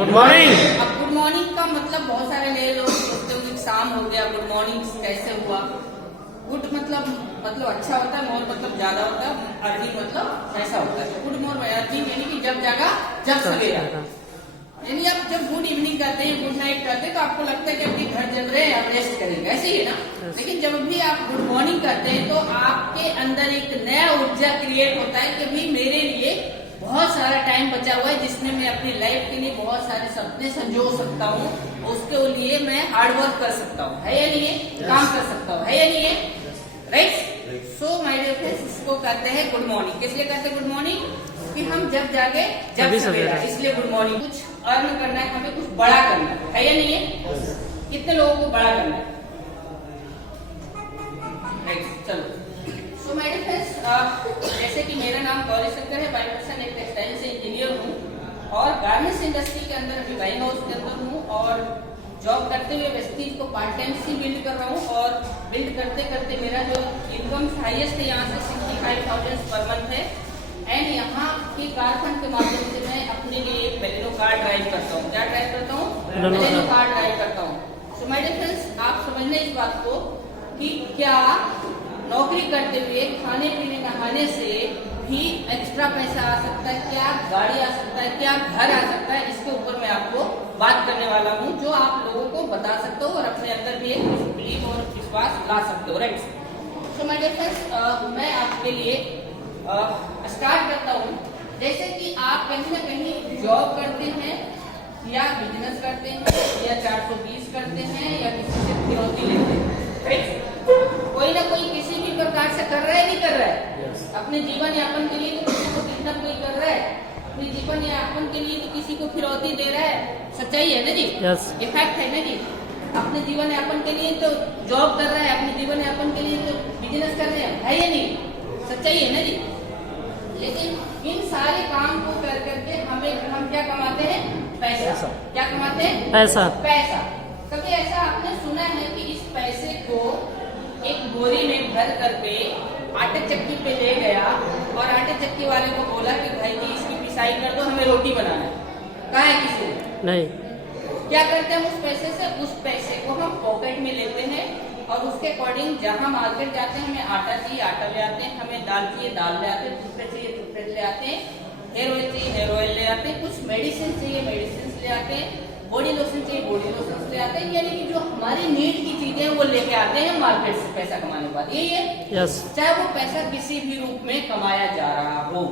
Good morning. अब good morning का मतलब बहुत सारे नए लोग सोचते हैं कि शाम हो गया, गुड मॉर्निंग कैसे हुआ। गुड मतलब अच्छा होता है, मोर मतलब ज्यादा होता है, अर्ली मतलब ऐसा होता है। गुड मॉर्निंग अर्ली यानी कि जब जागा जब सवेरा, यानी आप जब गुड इवनिंग करते हैं, गुड नाइट करते हैं तो आपको लगता है कि अपनी घर जल रहे हैं, आप रेस्ट करेंगे, ऐसे ही है ना। लेकिन जब भी आप गुड मॉर्निंग करते हैं तो आपके अंदर एक नया ऊर्जा क्रिएट होता है कि भाई मेरे लिए बहुत सारा टाइम बचा हुआ है जिसमें मैं अपनी लाइफ के लिए बहुत सारे सपने संजो सकता हूँ, उसके लिए मैं हार्ड वर्क कर सकता हूँ, है या नहीं है, काम कर सकता हूँ, है या नहीं है, right. So my dear friends, इसको कहते हैं गुड मॉर्निंग। किस लिए कहते हैं गुड मॉर्निंग? कि हम जब जागे जब सवेरा, इसलिए गुड मॉर्निंग। कुछ अर्न करना है, हमें कुछ बड़ा करना है या नहीं है, कितने लोगों को बड़ा करना है, राइट। चलो सो माय डियर फ्रेंड्स, जैसे कि मेरा नाम गौरी शंकर है, बाय पर्सन एक टेक्सटाइल से इंजीनियर हूँ और गारमेंट्स इंडस्ट्री के अंदर अभी बाइंग हाउस के अंदर हूँ और जॉब करते हुए वेस्टीज को पार्ट टाइम से बिल्ड कर रहा हूँ और बिल्ड करते करते मेरा जो इनकम हाईएस्ट है यहाँ से 65,000 पर मंथ है। एंड यहाँ के कारखान के माध्यम से मैं अपने लिए एक बेलेनो कार ड्राइव करता हूँ। क्या ड्राइव करता हूँ? बेलेनो कार ड्राइव करता हूँ। सो माय डियर फ्रेंड्स, आप समझना इस बात को कि क्या नौकरी करते हुए खाने पीने नहाने से भी एक्स्ट्रा पैसा आ सकता है, क्या गाड़ी आ सकता है, क्या घर आ सकता है, इसके ऊपर मैं आपको बात करने वाला हूँ जो आप लोगों को बता सकते हो और अपने अंदर भी एक बिलीव और विश्वास ला सकते हो, right. So my dear friends, मैं आपके लिए स्टार्ट करता हूँ। जैसे कि आप कहीं ना कहीं जॉब करते हैं या बिजनेस करते हैं या 420 करते हैं या किसी से फिरौती लेते हैं, राइट। कोई ना कोई किसी भी प्रकार से कर रहा है, नहीं कर रहा है, अपने जीवन यापन के लिए तो किसी को कितना कोई कर रहा है, अपने जीवन यापन के लिए तो किसी को फिरौती दे रहा है, सच्चाई है ना जी, ये फैक्ट है ना जी। अपने जीवन यापन के लिए तो जॉब कर रहा है, अपने जीवन यापन के लिए तो बिजनेस कर रहे हैं, है या नहीं, सच्चाई है ना जी। लेकिन इन सारे काम को कर करके हम क्या कमाते हैं? पैसा। क्या कमाते हैं? पैसा। कभी ऐसा आपने सुना है कि इस पैसे को एक बोरी में भर करके आटे चक्की पे ले गया और आटे चक्की वाले को बोला कि भाई जी इसकी पिसाई कर दो, हमें रोटी बनाना है? कहा है किसी ने? नहीं। क्या करते हैं उस पैसे से? उस पैसे को हम पॉकेट में लेते हैं और उसके अकॉर्डिंग जहाँ मार्केट जाते हैं, हमें आटा चाहिए आटा ले आते हैं, हमें दाल चाहिए दाल ले आते हैं, टूथपेस्ट चाहिए टूथपेस्ट ले आते हैं, हेयर ऑयल चाहिए हेयर ऑयल ले आते हैं, कुछ मेडिसिन चाहिए मेडिसिन ले आते हैं, बॉडी लोशन चाहिए बॉडी लोशन ले आते हैं, यानी कि जो हमारी नीड की चीजें वो लेके आते हैं मार्केट से पैसा कमाने के बाद, यही है। yes. चाहे वो पैसा किसी भी रूप में कमाया जा रहा हो,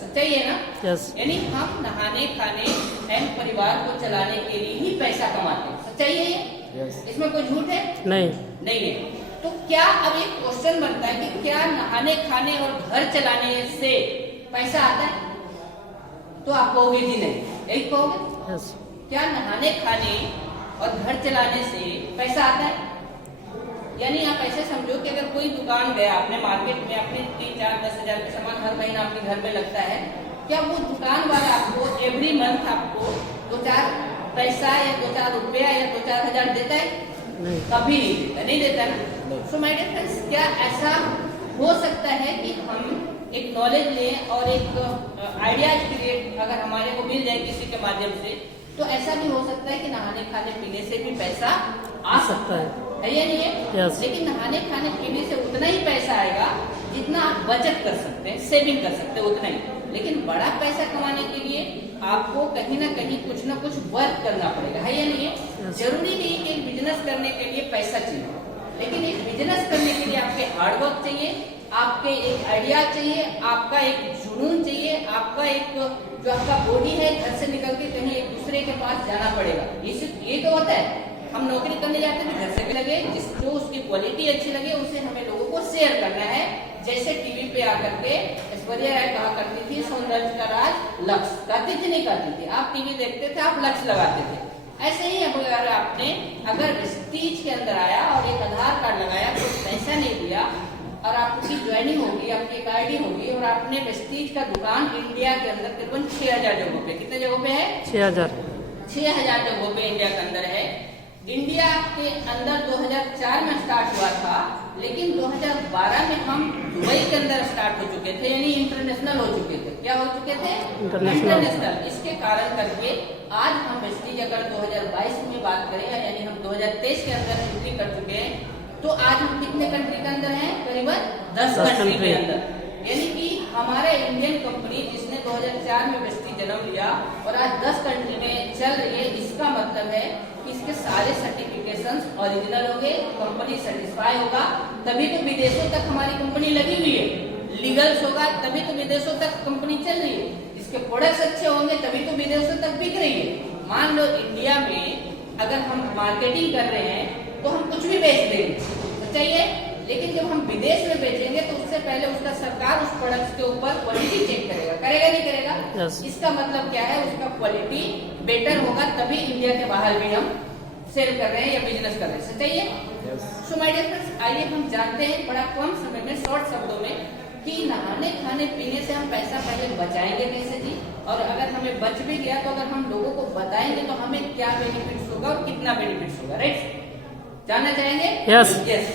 सच्चाई है ना। yes. यानी हम नहाने खाने एंड परिवार को चलाने के लिए ही पैसा कमाते हैं, सच्चाई है ये। yes. इसमें कोई झूठ है? नहीं है। तो क्या अब एक क्वेश्चन बनता है कि क्या नहाने खाने और घर चलाने से पैसा आता है? तो आप कहोगे जी नहीं, यही कहोगे। yes. क्या नहाने खाने और घर चलाने से पैसा आता है? यानी आप ऐसे समझो कि अगर कोई दुकान गया आपने मार्केट में, अपने 3, 4, 10 हजार का सामान हर महीना आपके घर में लगता है, क्या वो दुकान वाला आपको एवरी मंथ आपको 2-4 पैसा या 2-4 रुपया या 2-4 हजार देता है? नहीं। कभी नहीं देता ना। सो माय डियर फ्रेंड्स, क्या ऐसा हो सकता है कि हम एक नॉलेज लें और एक आइडियाज क्रिएट अगर हमारे को मिल जाए किसी के माध्यम से, तो ऐसा भी हो सकता है कि नहाने खाने पीने से भी पैसा आ सकता है या नहीं है? yes. लेकिन नहाने खाने पीने से उतना ही पैसा आएगा जितना आप बचत कर सकते हैं, सेविंग कर सकते हैं, उतना ही। लेकिन बड़ा पैसा कमाने के लिए आपको कहीं ना कहीं कुछ ना कुछ वर्क करना पड़ेगा, है या नहीं है? yes. जरूरी नहीं कि एक बिजनेस करने के लिए पैसा चाहिए, लेकिन एक बिजनेस करने के लिए आपके हार्डवर्क चाहिए, आपके एक आइडिया चाहिए, आपका एक जुनून चाहिए, आपका एक जो आपका बॉडी है घर से निकल के कहीं एक दूसरे के पास जाना पड़ेगा। ये तो होता है, हम नौकरी करने जाते हैं घर से भी लगे, जो उसकी क्वालिटी अच्छी लगे उसे हमें लोगों को शेयर करना है। जैसे टीवी पे आकर के ऐश्वर्या राय कहा करती थी, सौंदर्य का राज लक्ष्य, कहती थी नहीं कहती थी? आप टीवी देखते थे, आप लक्ष्य लगाते थे। ऐसे ही अगर आपने वेस्टीज के अंदर आया और एक आधार कार्ड लगाया, कुछ पैसा नहीं दिया और आपकी ज्वाइनिंग होगी, आपकी एक आईडी होगी और आपने वेस्टीज का दुकान इंडिया के अंदर तकरीबन 6000 जगहों पे, कितने जगहों पे है? 6000 जगहों पे इंडिया के अंदर है। इंडिया के अंदर 2004 में स्टार्ट हुआ था, लेकिन 2012 में हम दुबई के अंदर स्टार्ट हो चुके थे, यानी इंटरनेशनल हो चुके थे। क्या हो चुके थे? इंटरनेशनल। इसके कारण करके आज हम वेस्टीज अगर 2022 में बात करें, यानी हम 2023 के अंदर एंट्री कर चुके हैं, तो आज हम कितने कंट्री के अंदर हैं? करीबन 10 कंट्री के अंदर। यानी कि हमारा इंडियन कंपनी जिसने 2004 में वेस्टीज जन्म लिया और आज 10 कंट्री में चल रही है, इसका मतलब है कि इसके सारे सर्टिफिकेशंस ओरिजिनल होंगे, कंपनी सेटिस्फाई होगा, तभी तो विदेशों तक हमारी कंपनी लगी हुई है। लीगल्स होगा तभी तो विदेशों तक कंपनी चल रही है। इसके प्रोडक्ट्स अच्छे होंगे तभी तो विदेशों तक बिक रही है। मान लो इंडिया में अगर हम मार्केटिंग कर रहे हैं तो हम कुछ भी बेच देंगे, तो चाहिए, लेकिन जब हम विदेश में बेचेंगे तो उससे पहले उसका सरकार उस प्रोडक्ट्स के ऊपर क्वालिटी चेक करेगा, करेगा नहीं करेगा? yes. इसका मतलब क्या है? उसका क्वालिटी बेटर होगा तभी इंडिया के बाहर भी हम सेल कर रहे हैं या बिजनेस कर रहे हैं। सही है? सो माय डियर फ्रेंड्स, आइए हम जानते हैं बड़ा कम समय में, शॉर्ट शब्दों में, कि नहाने खाने पीने से हम पैसा पहले बचाएंगे कैसे जी, और अगर हमें बच भी गया तो अगर हम लोगों को बताएंगे तो हमें क्या बेनिफिट्स होगा और कितना बेनिफिट्स होगा। राइट? जानना चाहेंगे? Yes yes.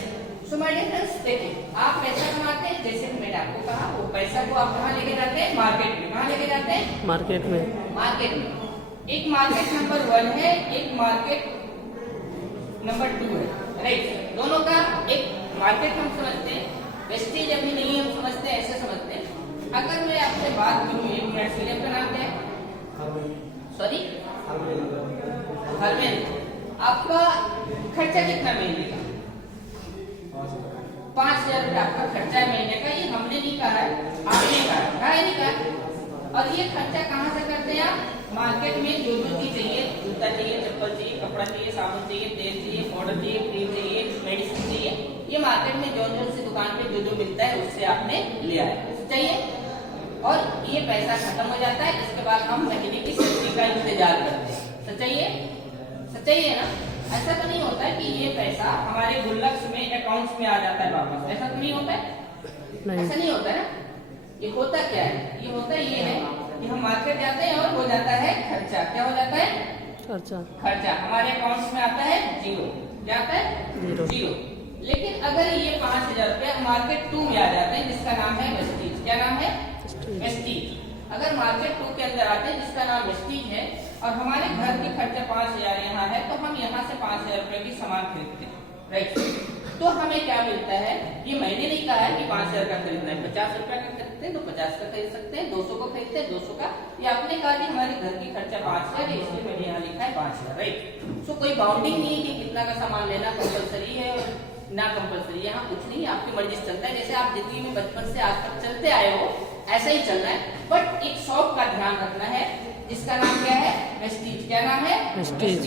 So my dear friends, देखिए, आप पैसा कमाते हैं, जैसे मैंने आपको कहा, वो पैसा को आप कहाँ लेके जाते हैं? मार्केट में। कहाँ लेके जाते हैं? मार्केट में। मार्केट में। एक मार्केट नंबर 1 है, एक मार्केट नंबर 2 है। राइट? दोनों का एक मार्केट हम समझते हैं, वेस्टेज अभी नहीं हम समझते हैं, ऐसे समझते हैं। अगर मैं आपसे बात करूँ, एक मिनट के लिए, आपका नाम क्या है? सॉरी, हरमेंद्र। आपका खर्चा कितना महीने का? 5,000 रुपये आपका खर्चा है महीने का। ये हमने नहीं कहा है, आपने कहा है, नहीं कहा। और ये खर्चा कहाँ से करते हैं आप? मार्केट में जो जो चीज चाहिए, जूता चाहिए, चप्पल चाहिए, कपड़ा चाहिए, साबुन चाहिए, तेल चाहिए, पाउडर चाहिए, क्रीम चाहिए, मेडिसिन चाहिए, ये मार्केट में जो जो सी दुकान पे जो जो मिलता है उससे आपने लिया है, चाहिए, और ये पैसा खत्म हो जाता है। इसके बाद हम महीने की सैलरी का इंतजार करते हैं। सच्चाई है ना? ऐसा तो नहीं होता है कि ये पैसा हमारे गुल्लक में, अकाउंट्स में आ जाता है वापस, ऐसा तो नहीं होता है? ऐसा नहीं होता है ना? ये होता क्या है? ये होता ये है कि हम मार्केट जाते हैं और हो जाता है खर्चा। क्या हो जाता है? खर्चा हमारे अकाउंट्स में आता है जीरो। क्या आता है? जीरो। लेकिन अगर ये 5,000 रुपया मार्केट 2 में आ जाते हैं, जिसका नाम है वेस्टीज। क्या नाम है? वेस्टीज। अगर मार्केट 2 के अंदर आते हैं, जिसका नाम वेस्टीज है, और हमारे घर के खर्चा 5,000 यहाँ है, तो हम यहाँ से 5,000 रुपए की सामान खरीदते हैं। राइट? तो हमें क्या मिलता है? ये मैंने नहीं कहा है कि 5,000 का खरीदना है, 50 रुपए का खरीदते हैं तो 50 का खरीद सकते हैं, 200 को खरीदते हैं 200 का। ये आपने कहा कि हमारे घर की खर्चा 5,000 है, इसलिए मैंने यहाँ लिखा है 5,000। राइट? सो कोई बाउंडिंग नहीं है कि कितना का सामान लेना कंपलसरी है ना कंपलसरी, यहाँ कुछ नहीं, आपकी मर्जी से चलता है। जैसे आप जिंदगी में बचपन से आज तक चलते आए हो, ऐसा ही चलना है। बट एक शौक का ध्यान रखना है, जिसका नाम क्या है? वेस्टीज। क्या नाम है? वेस्टीज।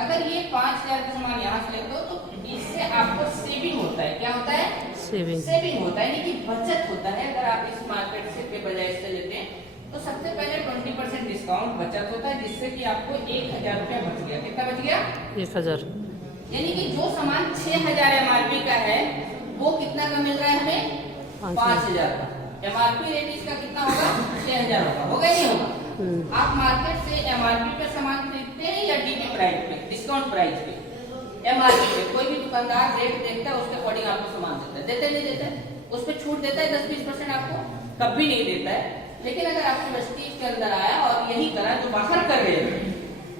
अगर ये 5,000 का सामान यहाँ से लेते हो तो इससे आपको सेविंग होता है। क्या होता है? सेविंग होता है, यानी कि बचत होता है। अगर आप इस मार्केट से के बजाय इससे लेते हैं तो सबसे पहले 20% डिस्काउंट बचत होता है, जिससे कि आपको 1,000 रुपया बच गया। कितना बच गया? 1,000। यानी कि जो सामान 6,000 MRP का है, वो कितना का मिल रहा है हमें? 5,000 का। MRP रेट इसका कितना होगा? 6,000 होगा नहीं होगा? आप मार्केट से MRP पे सामान खरीदते हैं या DP प्राइस पे, डिस्काउंट प्राइस पे? MRP पे। कोई भी दुकानदार रेट देखता है, उसके अकॉर्डिंग आपको सामान देता है। देते नहीं देते? उस पर छूट देता है 10-20% आपको? कभी नहीं देता है। लेकिन अगर आपको वेस्टीज के अंदर आया और यही करा जो बाहर कर रहे हैं,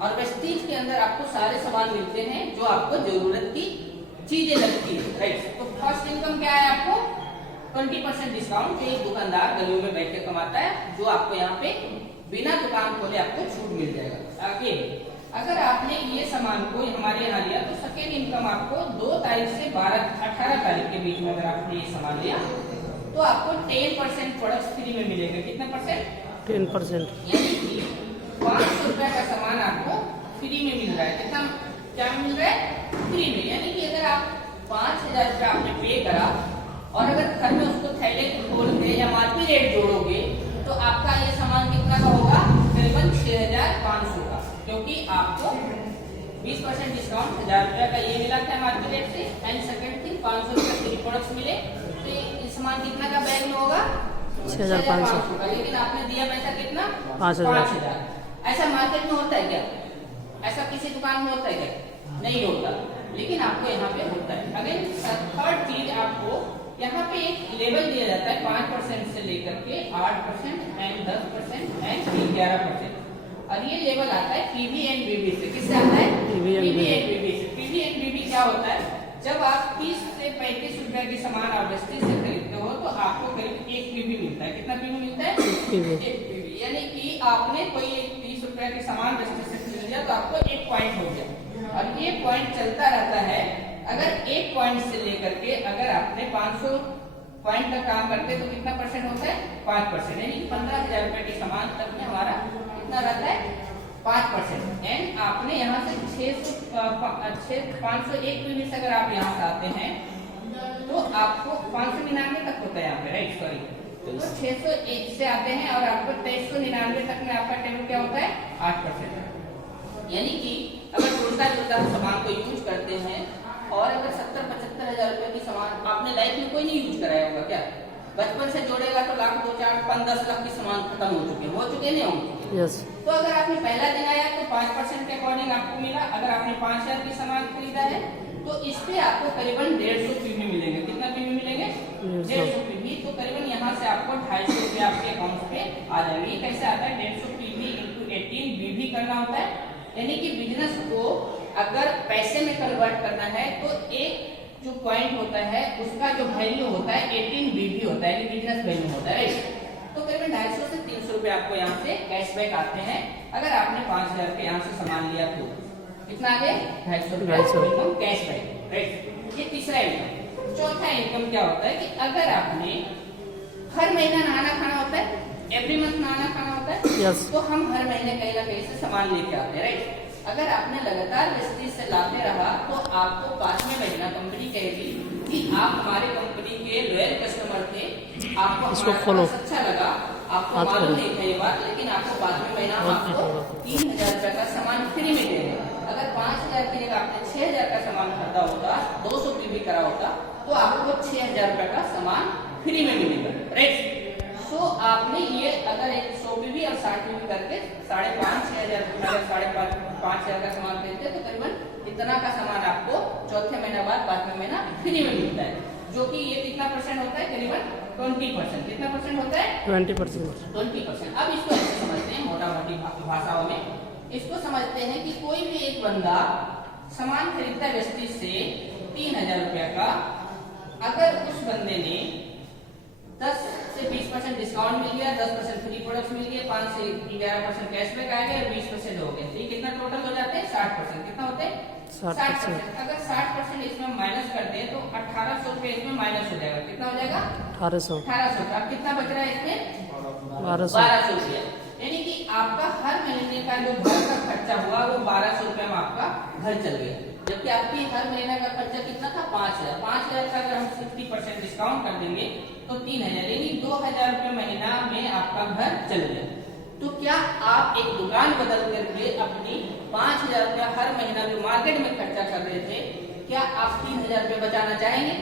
और वेस्टीज के अंदर आपको सारे सामान मिलते हैं जो आपको जरूरत की चीजें लगती है। राइट? तो फर्स्ट इनकम क्या है आपको? 20% डिस्काउंट, जो एक दुकानदार गलियों में बैठ के कमाता है, जो आपको यहाँ पे बिना दुकान खोले आपको छूट मिल जाएगा। आगे अगर आपने ये सामान को हमारे यहाँ लिया तो सेकेंड इनकम आपको 2 तारीख से 18 तारीख के बीच में अगर आपने ये सामान लिया तो आपको 10% प्रोडक्ट्स फ्री में मिलेंगे। कितना परसेंट? 10%। यानी कि 500 रुपए का सामान आपको फ्री में मिल रहा है। कितना क्या मिल रहा है? फ्री में। यानी कि अगर आप 5,000 रुपया आपने पे करा और अगर घर में उसको थैले खोल के या मार्केट रेट जोड़ोगे तो आपका ये सामान कितना का होगा? करीबन 6,500 का, क्योंकि आपको 20% डिस्काउंट 1,000 रुपया का ये मिला था मार्केट रेट से, एंड सेकंड थिंग 500 रुपये फ्री प्रोडक्ट्स मिले। तो ये सामान कितना का बैग में होगा? 6,500 का। लेकिन आपने दिया पैसा कितना? 5,000। ऐसा मार्केट में होता है क्या? ऐसा किसी दुकान में होता है क्या? नहीं होता, लेकिन आपको यहाँ पे होता है। अगर थर्ड चीज आपको यहाँ पे एक लेवल दिया जाता है 5% से लेकर के 8% एंड 10% एंड 11%, और ये लेवल आता है पीवी एंड बीबी से। किससे आता है? पीवी एंड बीबी से। पीवी एंड बीबी क्या होता है? जब आप 30 से 35 रुपए की सामान आप वेस्टेज से खरीदते हो तो आपको करीब 1 पीवी मिलता है। कितना पीवी मिलता है? 1 पीवी। यानी कि आपने कोई 30 रुपए की सामान वेस्टेज से खरीद लिया तो आपको 1 पॉइंट हो गया, और ये पॉइंट चलता रहता है। अगर 1 पॉइंट से लेकर के अगर आपने 500 पॉइंट का काम करते तो कितना परसेंट होता है? 5%। यानी 15,000 रुपए की सामान तक में हमारा कितना रहता है? 5%। एंड आपने यहाँ से 501 पीवी से अगर आप यहाँ से आते हैं तो आपको 599 तक होता है यहाँ पे, राइट? सॉरी, तो 601 से आते हैं और आपको 2399 तक में आपका टेबल क्या होता है? 8%। यानी कि अगर जुड़ता जुड़ता सामान को यूज करते हैं और अगर 70-75 हजार रुपए की सामान आपने लाइफ में कोई नहीं यूज कराया होगा क्या? बचपन से जोड़ेगा तो लाख 2, 4, 5, 10 लाख की सामान खत्म हो चुके नहीं होंगे। यस। तो अगर आपने पहला दिन आया तो 5% के अकॉर्डिंग आपको मिला। अगर आपने 5,000 की सामान खरीदा है तो इस पे आपको करीबन 150 पीवी मिलेंगे। कितना पीवी मिलेंगे? 150 पीवी। तो करीबन यहाँ से आपको 250 रुपये आपके अकाउंट पे आ जाएंगे। ये कैसे आता है? 150 पीवी इंटू 18 बीवी करना होता है। यानी कि बिजनेस को अगर पैसे में कन्वर्ट करना है तो एक जो पॉइंट होता है उसका जो वैल्यू होता है 18 बीवी होता है, बिजनेस वैल्यू होता है। तो करीबन 250 से 300 रुपए आपको यहाँ से कैशबैक आते हैं अगर आपने 5,000 के यहाँ से सामान लिया तो। कितना आ गया? 250 रुपए कैशबैक, राइट? ये तीसरा इनकम। चौथा इनकम क्या होता है कि अगर आपने हर महीना नहाना खाना होता है, एवरी मंथ नहाना खाना होता है, yes. तो हम हर महीने कहीं ना कहीं से सामान लेके आते हैं, राइट? अगर आपने लगातार वेस्टेज से लाते रहा तो आपको 5वें महीना कंपनी कहेगी कि आप हमारे कंपनी के लॉयल कस्टमर थे, आपको इसको हमारा फॉलो अच्छा लगा, आपको मालूम नहीं था ये बात, लेकिन आपको 5वें महीना हम आपको 3,000 रुपए का सामान फ्री में दे रहे हैं। अगर 5,000 की जगह आपने 6,000 का सामान खरीदा होता, 200 पीवी करा होता, तो आपको 6,000 रुपए का सामान फ्री में मिलेगा, राइट? तो आपने ये अगर 100 पीवी और 60 पीवी करके 5,500-6,000 5,000 का सामान खरीदते तो करीबन इतना का सामान आपको चौथे महीने बाद 5वें महीना फ्री में मिलता है, जो कि ये कितना परसेंट होता है? करीबन 20%। कितना परसेंट होता है? 20%। 20%। अब इसको ऐसे समझते हैं मोटा मोटी भाषाओं में, इसको समझते हैं कि कोई भी एक बंदा सामान खरीदता है वेस्टेज से 3,000 रुपया का, अगर उस बंदे ने 10 से 20% डिस्काउंट मिल गया, 10% फ्री प्रोडक्ट्स मिल गए, 5 से 11% कैशबैक आ गया, 20% हो गए, तो ये कितना टोटल हो जाते हैं? 60%। कितना होते हैं? 60%। अगर 60% इसमें माइनस कर दें तो 1,800 रुपए इसमें माइनस हो जाएगा। कितना हो जाएगा? 1,800। अब कितना बच रहा है इसमें? 1,200 रुपया। यानी कि आपका हर महीने का जो घर का खर्चा हुआ वो 1,200 रुपया में आपका घर चल गया, जबकि आपकी हर महीने का खर्चा कितना था? 5,000। 5,000 का अगर हम 60% डिस्काउंट कर देंगे तो 3,000, यानी 2,000 रुपये महीना में आपका घर चल गया। तो क्या आप एक दुकान बदल करके अपनी 5,000 रुपया हर महीना जो मार्केट में खर्चा कर रहे थे, क्या आप 3,000 रुपये बचाना चाहेंगे?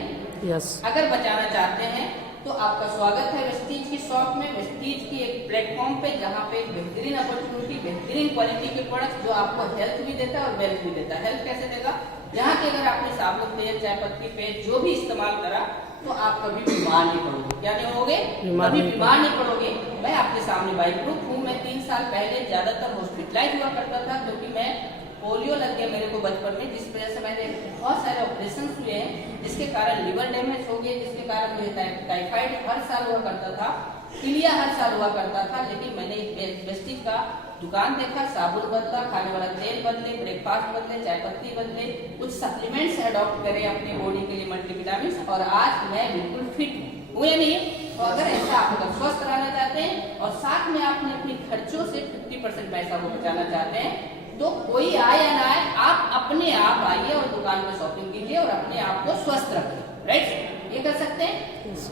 यस। अगर बचाना चाहते हैं तो आपका स्वागत है वेस्टीज की शॉप में, वेस्टीज की एक प्लेटफॉर्म पे, जहाँ पे बेहतरीन अपॉर्चुनिटी, बेहतरीन क्वालिटी के प्रोडक्ट्स जो आपको हेल्थ भी देता है और वेल्थ भी देता है। हेल्थ कैसे देगा? यहाँ के अगर आपने साबुन तेल, चाय पत्ती पेस्ट जो भी इस्तेमाल करा तो आप कभी बीमार नहीं पड़ोगे। क्या नहीं होगे? कभी बीमार नहीं पड़ोगे। मैं आपके सामने बाई प्रूफ हूँ। मैं 3 साल पहले ज्यादातर हॉस्पिटलाइज हुआ करता था, क्योंकि मैं पोलियो लग गया मेरे को बचपन में, जिस वजह से मैंने बहुत सारे ऑपरेशन हुए हैं, जिसके कारण लिवर डैमेज हो गए, जिसके कारण मुझे टाइफाइड हर साल हुआ करता था, पीलिया हर साल हुआ करता था। लेकिन मैंने वेस्टीज का दुकान देखा, साबुन बदला, खाने वाला तेल बदले, ब्रेकफास्ट बदले, चाय पत्ती बदले, कुछ सप्लीमेंट्स अडॉप्ट करे अपनी बॉडी के लिए, मल्टीविटामिन, और आज मैं बिल्कुल फिट हूँ या नहीं? तो अगर ऐसा आप अगर स्वस्थ रहना चाहते हैं और साथ में आपने अपने खर्चों से 50% पैसा को बचाना चाहते हैं, तो कोई आए या ना आए, आप अपने आप आइए और दुकान पर शॉपिंग कीजिए और अपने आप को स्वस्थ रखिए, राइट? ये कर सकते हैं।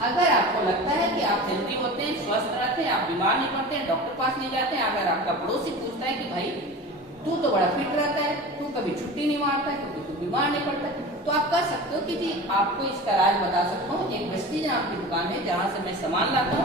अगर आपको लगता है कि आप हेल्दी होते हैं, स्वस्थ रहते हैं, आप बीमार नहीं पड़ते हैं, डॉक्टर पास नहीं जाते हैं, अगर आपका पड़ोसी पूछता है कि भाई तू तो बड़ा फिट रहता है, तू कभी छुट्टी नहीं मारता है, क्योंकि तू बीमार नहीं पड़ता, तो आप कर सकते हो कि जी आपको इसका राज बता सकता हूँ। एक वेस्टीज नाम की दुकान है जहाँ से मैं सामान लाता हूँ